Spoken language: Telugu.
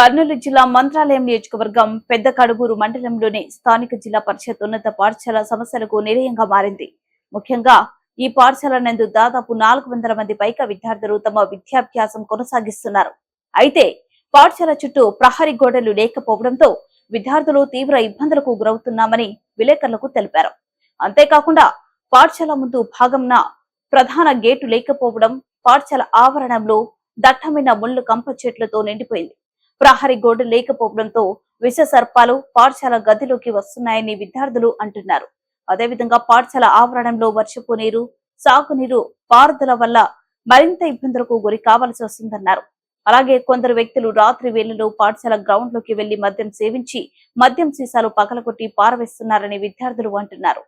కర్నూలు జిల్లా మంత్రాలయం నియోజకవర్గం పెద్ద కడుగూరు మండలంలోని స్థానిక జిల్లా పరిషత్ ఉన్నత పాఠశాల సమస్యలకు నిలయంగా మారింది. ముఖ్యంగా ఈ పాఠశాల నందు దాదాపు 400 మంది పైగా విద్యార్థులు తమ విద్యాభ్యాసం కొనసాగిస్తున్నారు. అయితే పాఠశాల చుట్టూ ప్రహరీ గోడలు లేకపోవడంతో విద్యార్థులు తీవ్ర ఇబ్బందులకు గురవుతున్నామని విలేకరులకు తెలిపారు. అంతేకాకుండా పాఠశాల ముందు భాగంన ప్రధాన గేటు లేకపోవడం పాఠశాల ఆవరణంలో దట్టమైన ముళ్ళు కంప చెట్లతో నిండిపోయింది. ప్రహరీ గోడ లేకపోవడంతో విష సర్పాలు పాఠశాల గదిలోకి వస్తున్నాయని విద్యార్థులు అంటున్నారు. అదేవిధంగా పాఠశాల ఆవరణంలో వర్షపు నీరు, సాగునీరు పారుదల వల్ల మరింత ఇబ్బందులకు గురి కావాల్సి వస్తుందన్నారు. అలాగే కొందరు వ్యక్తులు రాత్రి వేళలో పాఠశాల గ్రౌండ్ లోకి వెళ్లి మద్యం సేవించి మద్యం సీసాలు పగలగొట్టి పారవేస్తున్నారని విద్యార్థులు అంటున్నారు.